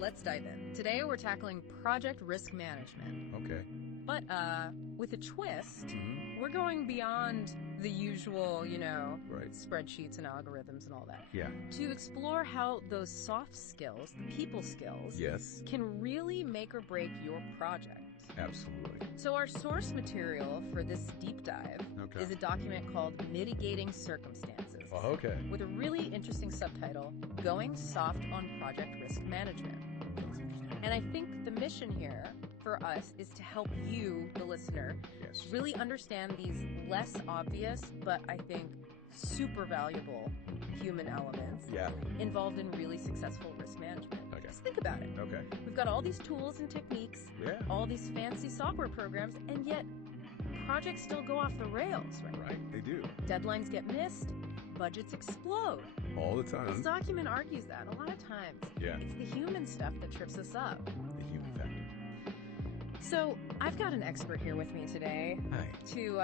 let's dive in. Today we're tackling project risk management. Okay. But with a twist, Mm-hmm. we're going beyond the usual, Right. spreadsheets and algorithms and all that. Yeah. To explore how those soft skills, the people skills, Yes. can really make or break your project. Absolutely. So our source material for this deep dive Okay. is a document called Mitigating Circumstances, Oh, okay. with a really interesting subtitle, Going Soft on Project Risk Management. Sounds interesting. And I think the mission here for us is to help you, the listener, Yes. really understand these less obvious, but I think super valuable human elements Yeah. involved in really successful risk management. Okay. Just think about it. Okay. We've got all these tools and techniques, Yeah. all these fancy software programs, and yet projects still go off the rails, right? Right. They do. Deadlines get missed, budgets explode. All the This time. document argues that a lot of times. Yeah. It's the human stuff that trips us up. The human factor. So I've got an expert here with me today Hi. to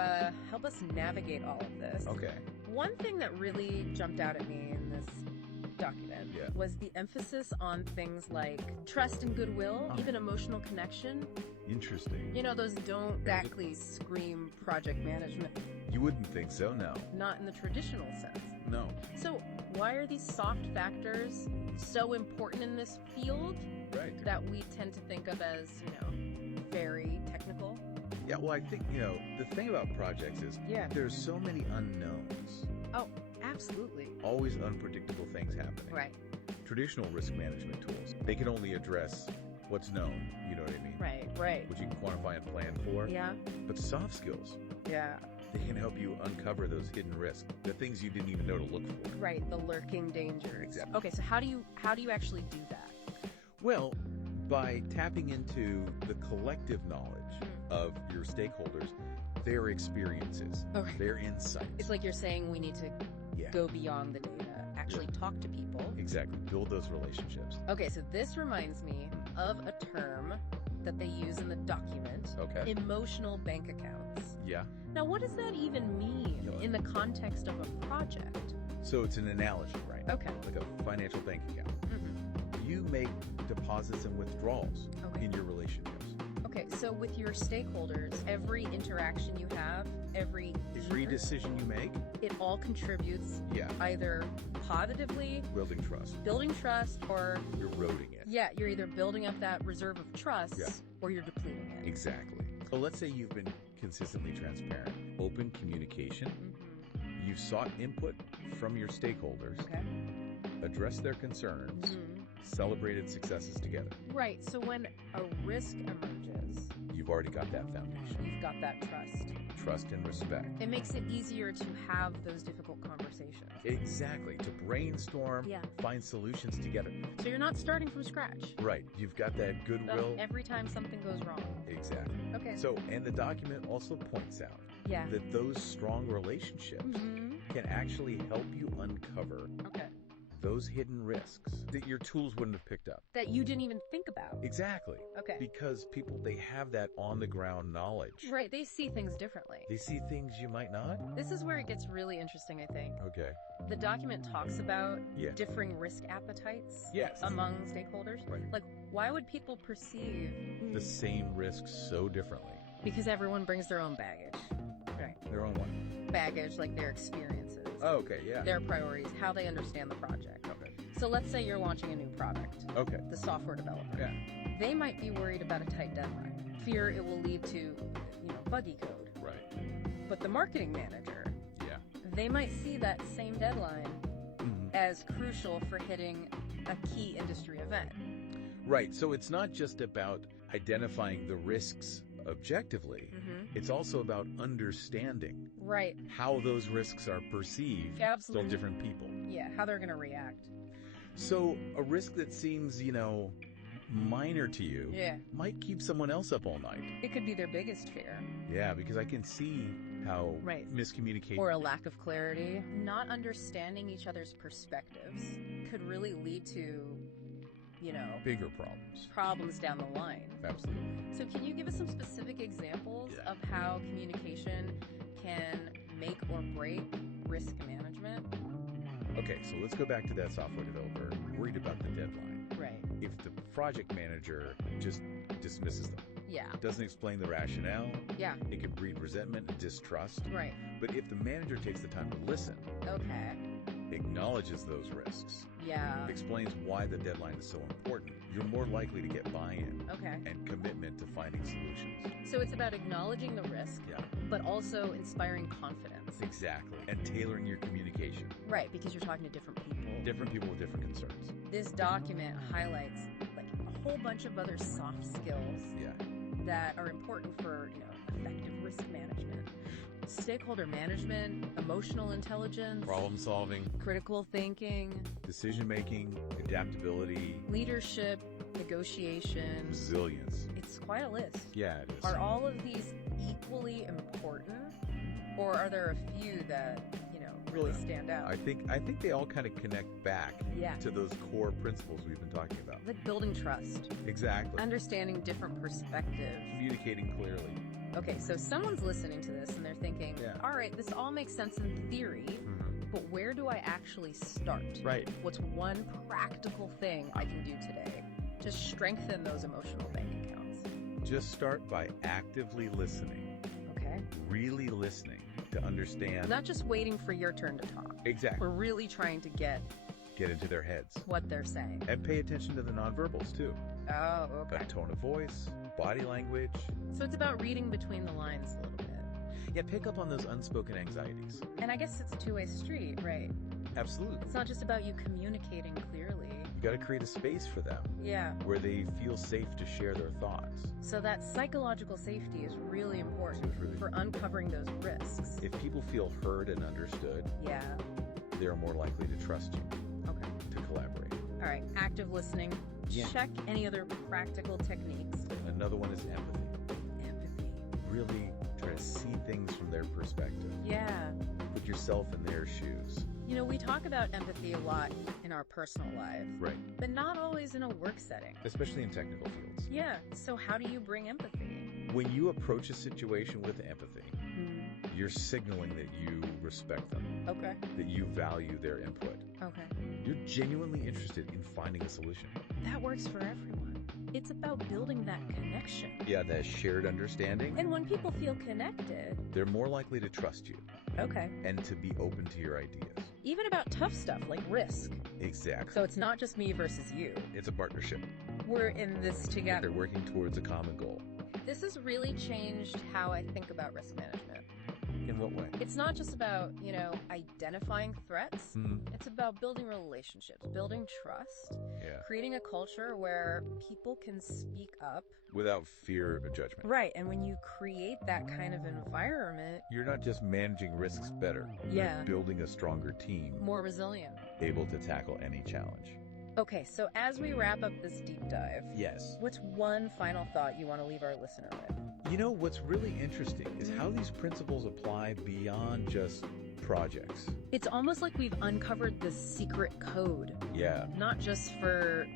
help us navigate all of this. Okay. One thing that really jumped out at me in this document Yeah. was the emphasis on things like trust and goodwill, Oh. even emotional connection. Interesting. Those don't exactly scream project management, You wouldn't think so, no. not in the traditional sense. No. So why are these soft factors so important in this field Right. that we tend to think of as, very technical? Yeah, well, I think, the thing about projects is Yeah. there's so many unknowns. Oh, absolutely. Always unpredictable things happening. Right, Traditional risk management tools, they can only address what's known, you know what I mean? right. What you can quantify and plan for. Yeah, But soft skills, yeah. they can help you uncover those hidden risks, the things you didn't even know to look for. Right, the lurking dangers. Exactly. Okay, so how do you actually do that? Well, by tapping into the collective knowledge of your stakeholders, their experiences, Okay. their insights. It's like you're saying we need to Yeah. go beyond the data, actually talk to people. Exactly. Build those relationships. Okay, so this reminds me of a term that they use in the document, Okay. emotional bank accounts. Yeah. Now, what does that even mean Yeah. in the context of a project? So it's an analogy, right? Okay. Like a financial bank account. Mm-hmm. You make deposits and withdrawals Okay. in your relationships. Okay, so with your stakeholders, every interaction you have, every Decision you make, it all contributes yeah, either positively, building trust, building trust, or eroding it. yeah, you're either building up that reserve of trust Yeah. or you're depleting it. Exactly. So let's say you've been consistently transparent, open communication. Mm-hmm. You've sought input from your stakeholders, Okay. addressed their concerns, Mhm. celebrated successes together. Right, so when a risk emerges, You've already got that foundation. you've got that trust. Trust and respect. It makes it easier to have those difficult conversations. Exactly. To brainstorm, Yeah. find solutions together. So you're not starting from scratch. Right. You've got that goodwill. Every time something goes wrong. Exactly. Okay. So, and the document also points out Yeah. that those strong relationships Mm-hmm. can actually help you uncover Okay. those hidden risks that your tools wouldn't have picked up. That you didn't even think about. Exactly. Okay. Because people, they have that on the ground knowledge. Right, they see things differently. They see things you might not. This is where it gets really interesting, I think. Okay. The document talks about Yeah. differing risk appetites Yes. among stakeholders. Right. Like, why would people perceive The same risks so differently. because everyone brings their own baggage. Right. Their own one. Baggage, like their experiences, Oh, okay. Yeah. their priorities, how they understand the project. Okay. So let's say you're launching a new product, Okay. the software developer. Yeah. They might be worried about a tight deadline, fear it will lead to, buggy code. Right. But the marketing manager, Yeah. they might see that same deadline Mhm. as crucial for hitting a key industry event. Right. So it's not just about identifying the risks objectively. Mm-hmm. It's also about understanding Right. how those risks are perceived Absolutely. by different people. Yeah, how they're going to react. So a risk that seems, minor to you Yeah. might keep someone else up all night. It could be their biggest fear. Yeah, because I can see how Right. miscommunication. Or a lack of clarity. Not understanding each other's perspectives could really lead to, bigger problems. problems down the line. Absolutely. So can you give us some specific examples Yeah. of how communication can make or break risk management? Okay, so let's go back to that software developer worried about the deadline. Right. if the project manager just dismisses them, Yeah. doesn't explain the rationale, Yeah. it can breed resentment and distrust. Right. But if the manager takes the time to listen, Okay. acknowledges those risks, Yeah. explains why the deadline is so important, you're more likely to get buy-in Okay. and commitment to finding solutions. So it's about acknowledging the risk, Yeah, but also inspiring confidence. exactly. And tailoring your communication. Right, because you're talking to different people. Different people with different concerns. This document highlights like a whole bunch of other soft skills Yeah. that are important for, effective risk management. Stakeholder management, emotional intelligence, Problem solving, critical thinking, decision making, adaptability, leadership, negotiation. resilience. It's quite a list. Yeah, it is. Are all of these equally important, or are there a few that, really stand out? I think they all kind of connect back Yeah. to those core principles we've been talking about. Like building trust, Exactly. understanding different perspectives. Communicating clearly. Okay, so someone's listening to this and they're thinking, Yeah. all right, this all makes sense in theory, but where do I actually start? Right. What's one practical thing I can do today to strengthen those emotional bank accounts? Just start by actively listening. Okay? Really listening to understand. Not just waiting for your turn to talk. Exactly. We're really trying to get Get into their heads. what they're saying. And pay attention to the nonverbals too. Oh, okay. Tone of voice, body language. So it's about reading between the lines a little bit. Yeah, pick up on those unspoken anxieties. And I guess it's a two-way street, right? Absolutely. It's not just about you communicating clearly. You got to create a space for them Yeah. where they feel safe to share their thoughts. So that psychological safety is really important It's really- for uncovering those risks. If people feel heard and understood, Yeah. they're more likely to trust you, Okay. to collaborate. All right. Active listening. Yeah. Check any other practical techniques. Another one is empathy. Empathy. Really try to see things from their perspective. Yeah. Put yourself in their shoes. We talk about empathy a lot in our personal lives, Right. but not always in a work setting. Especially in technical fields. Yeah. So how do you bring empathy? When you approach a situation with empathy, you're signaling that you respect them, Okay. that you value their input. Okay. You're genuinely interested in finding a solution. That works for everyone. It's about building that connection. Yeah, that shared understanding. And when people feel connected, They're more likely to trust you okay, and to be open to your ideas. even about tough stuff like risk. Exactly. So it's not just me versus you. It's a partnership. We're in this together. They're working towards a common goal. This has really changed how I think about risk management. In what way? It's not just about, identifying threats. Mhm. It's about building relationships, building trust, Yeah. creating a culture where people can speak up. Without fear of judgment. Right, and when you create that kind of environment, You're not just managing risks better. Yeah. You're building a stronger team more resilient. able to tackle any challenge. Okay, so as we wrap up this deep dive, Yes. what's one final thought you want to leave our listener with? What's really interesting is how these principles apply beyond just projects. It's almost like we've uncovered the secret code, Yeah. not just for,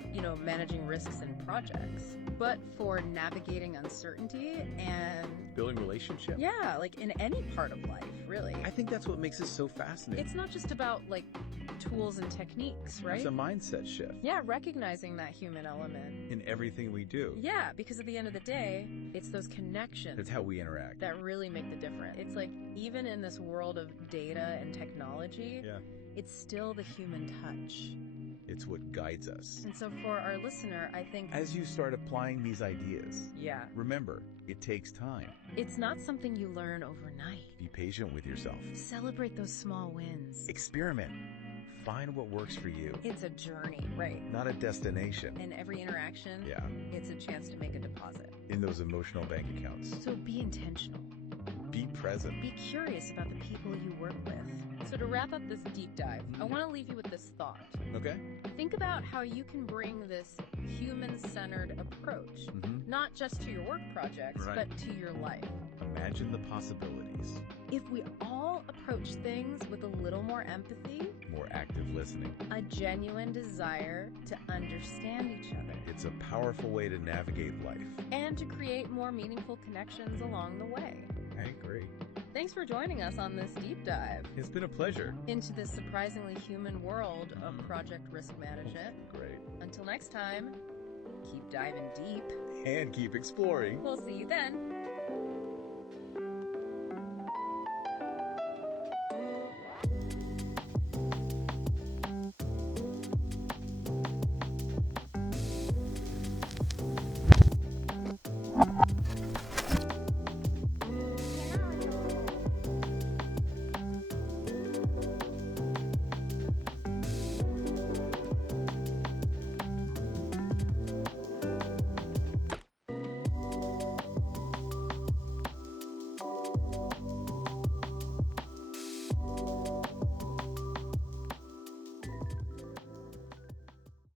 managing risks and projects, but for navigating uncertainty and, Building relationship. yeah, like in any part of life, really. I think that's what makes it so fascinating. It's not just about, tools and techniques, right? It's a mindset shift Yeah, recognizing that human element. in everything we do. Yeah, because at the end of the day, it's those connections That's how we interact. that really make the difference. It's like, even in this world of data and technology, Yeah. it's still the human touch. It's what guides us. And so for our listener, I think, As you start applying these ideas, yeah, remember, it takes time. it's not something you learn overnight. Be patient with yourself. Celebrate those small wins. Experiment. Find what works for you, It's a journey, right? not a destination. And every interaction, Yeah. it's a chance to make a deposit. In those emotional bank accounts. So be intentional. Be present. Be curious about the people you work with. So to wrap up this deep dive, I want to leave you with this thought. Okay? Think about how you can bring this human-centered approach, not just to your work projects, Right. but to your life. Imagine the possibilities. If we all approach things with a little more empathy, More active listening. a genuine desire to understand each other, It's a powerful way to navigate life. and to create more meaningful connections along the way. I agree. Thanks for joining us on this deep dive It's been a pleasure. into this surprisingly human world of project risk management. Great. Until next time, Keep diving deep. And keep exploring. We'll see you then.